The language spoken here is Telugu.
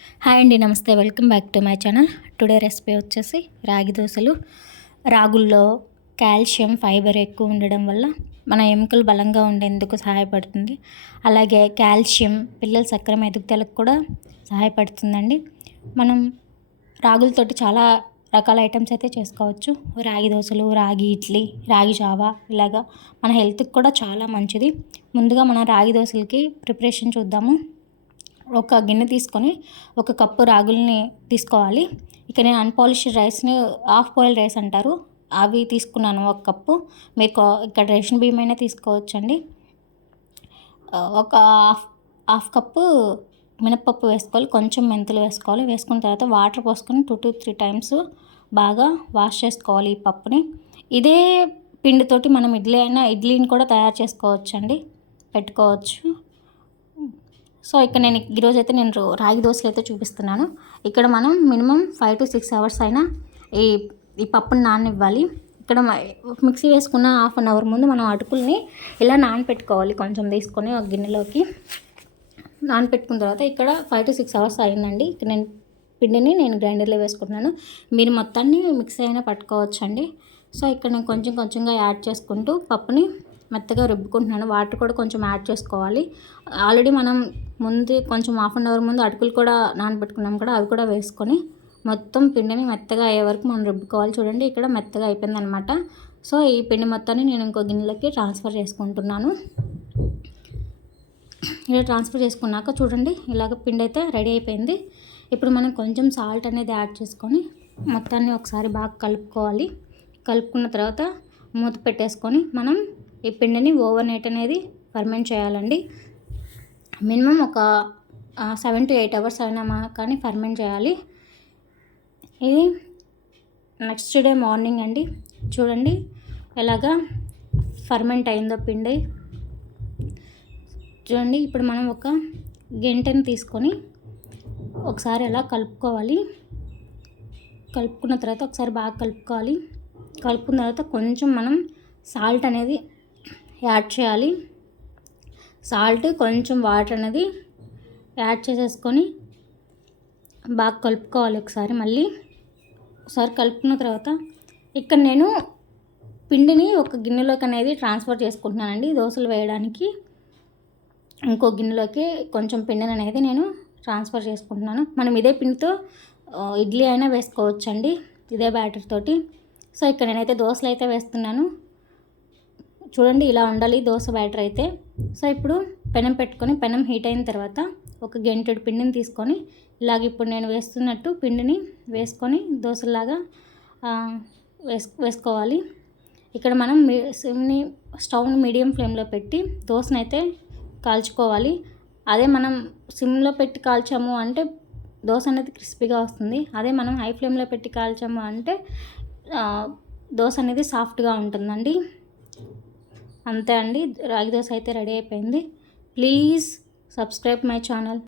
హాయ్ అండి నమస్తే. Welcome back to my channel. Today recipe వచ్చేసి రాగి దోశలు. రాగుల్లో కాల్షియం ఫైబర్ ఎక్కువ ఉండడం వల్ల మన ఎముకలు బలంగా ఉండేందుకు సహాయపడుతుంది. అలాగే కాల్షియం పిల్లల సక్రమ ఎదుగుదలకు కూడా సహాయపడుతుందండి. మనం రాగులతోటి చాలా రకాల ఐటమ్స్ అయితే చేసుకోవచ్చు. రాగి దోశలు రాగి ఇడ్లీ రాగి జావా ఇలాగా మన హెల్త్కి కూడా చాలా మంచిది. ముందుగా మన రాగి దోశలకి ప్రిపరేషన్ చూద్దాము. ఒక గిన్నె తీసుకొని ఒక కప్పు రాగుల్ని తీసుకోవాలి. ఇక నేను అన్పాలిష్డ్ రైస్ని హాఫ్ బాయిల్ రైస్ అంటారు. అవి తీసుకున్నాను ఒక కప్పు. మీకు ఇక్కడ రేషన్ బియ్యం అయినా తీసుకోవచ్చండి. ఒక హాఫ్ హాఫ్ కప్పు మినప్పప్పు వేసుకోవాలి. కొంచెం మెంతులు వేసుకోవాలి. వేసుకున్న తర్వాత వాటర్ పోసుకొని టూ టు త్రీ టైమ్స్ బాగా వాష్ చేసుకోవాలి ఈ పప్పుని. ఇదే పిండితోటి మనం ఇడ్లీ అయినా ఇడ్లీని కూడా తయారు చేసుకోవచ్చండి. పెట్టుకోవచ్చు. సో ఇక్కడ నేను ఈరోజు అయితే నేను రాగి దోశలు అయితే చూపిస్తున్నాను. ఇక్కడ మనం minimum five to six hours అయినా ఈ ఈ పప్పుని నాననివ్వాలి. ఇక్కడ మిక్సీ వేసుకున్న హాఫ్ అన్ అవర్ ముందు మనం అటుకుల్ని ఇలా నానపెట్టుకోవాలి. కొంచెం తీసుకొని ఒక గిన్నెలోకి నానపెట్టుకున్న తర్వాత ఇక్కడ ఫైవ్ టు సిక్స్ అవర్స్ అయిందండి. ఇక్కడ నేను పిండిని నేను గ్రైండర్లో వేసుకుంటున్నాను. మీరు మొత్తాన్ని మిక్సీ అయినా పట్టుకోవచ్చండి. సో ఇక్కడ నేను కొంచెం కొంచెంగా యాడ్ చేసుకుంటూ పప్పుని మెత్తగా రుబ్బుకుంటున్నాను. వాటర్ కూడా కొంచెం యాడ్ చేసుకోవాలి. ఆల్రెడీ మనం ముందు కొంచెం హాఫ్ అన్ అవర్ ముందు అటుకులు కూడా నానబెట్టుకున్నాం కూడా అవి కూడా వేసుకొని మొత్తం పిండిని మెత్తగా అయ్యే వరకు మనం రుబ్బుకోవాలి. చూడండి ఇక్కడ మెత్తగా అయిపోయింది అనమాట సో ఈ పిండి మొత్తాన్ని నేను ఇంకో గిన్నెలోకి ట్రాన్స్ఫర్ చేసుకుంటున్నాను. ఇలా ట్రాన్స్ఫర్ చేసుకున్నాక చూడండి ఇలాగ పిండి అయితే రెడీ అయిపోయింది. ఇప్పుడు మనం కొంచెం సాల్ట్ అనేది యాడ్ చేసుకొని మొత్తాన్ని ఒకసారి బాగా కలుపుకోవాలి. కలుపుకున్న తర్వాత మూత పెట్టేసుకొని మనం ఈ పిండిని ఓవర్ నైట్ అనేది ఫర్మెంట్ చేయాలండి. మినిమం ఒక సెవెన్ టు ఎయిట్ అవర్స్ అయినా కానీ ఫర్మెంట్ చేయాలి. ఇది నెక్స్ట్ డే మార్నింగ్ అండి. చూడండి ఎలాగా ఫర్మెంట్ అయిందో పిండి. చూడండి ఇప్పుడు మనం ఒక గెంటెని తీసుకొని ఒకసారి అలా కలుపుకోవాలి. కలుపుకున్న తర్వాత ఒకసారి బాగా కలుపుకోవాలి. కలుపుకున్న తర్వాత కొంచెం మనం సాల్ట్ అనేది యాడ్ చేయాలి. సాల్ట్ కొంచెం వాటర్ అనేది యాడ్ చేసేసుకొని బాగా కలుపుకోవాలి ఒకసారి మళ్ళీ. ఒకసారి కలుపుకున్న తర్వాత ఇక్కడ నేను పిండిని ఒక గిన్నెలోకి అనేది ట్రాన్స్ఫర్ చేసుకుంటున్నానండి. దోశలు వేయడానికి ఇంకో గిన్నెలోకి కొంచెం పిండిని అనేది నేను ట్రాన్స్ఫర్ చేసుకుంటున్నాను. మనం ఇదే పిండితో ఇడ్లీ అయినా వేసుకోవచ్చండి. ఇదే బ్యాటర్ తోటి. సో ఇక్కడ నేనైతే దోశలు అయితే వేస్తున్నాను. చూడండి ఇలా ఉండాలి. దోశ బ్యాటర్ అయితే. సో ఇప్పుడు పెనం పెట్టుకొని పెనం హీట్ అయిన తర్వాత ఒక గెంటెడు పిండిని తీసుకొని ఇలాగ ఇప్పుడు నేను వేస్తున్నట్టు పిండిని వేసుకొని దోశలాగా వేసు వేసుకోవాలి. ఇక్కడ మనం సిమ్ని స్టవ్ని మీడియం ఫ్లేమ్లో పెట్టి దోశనైతే కాల్చుకోవాలి. అదే మనం సిమ్లో పెట్టి కాల్చాము అంటే దోశ అనేది క్రిస్పీగా వస్తుంది. అదే మనం హై ఫ్లేమ్లో పెట్టి కాల్చాము అంటే దోశ అనేది సాఫ్ట్గా ఉంటుందండి. అంతే అండి. రాగి దోశ అయితే రెడీ అయిపోయింది. Please subscribe my channel.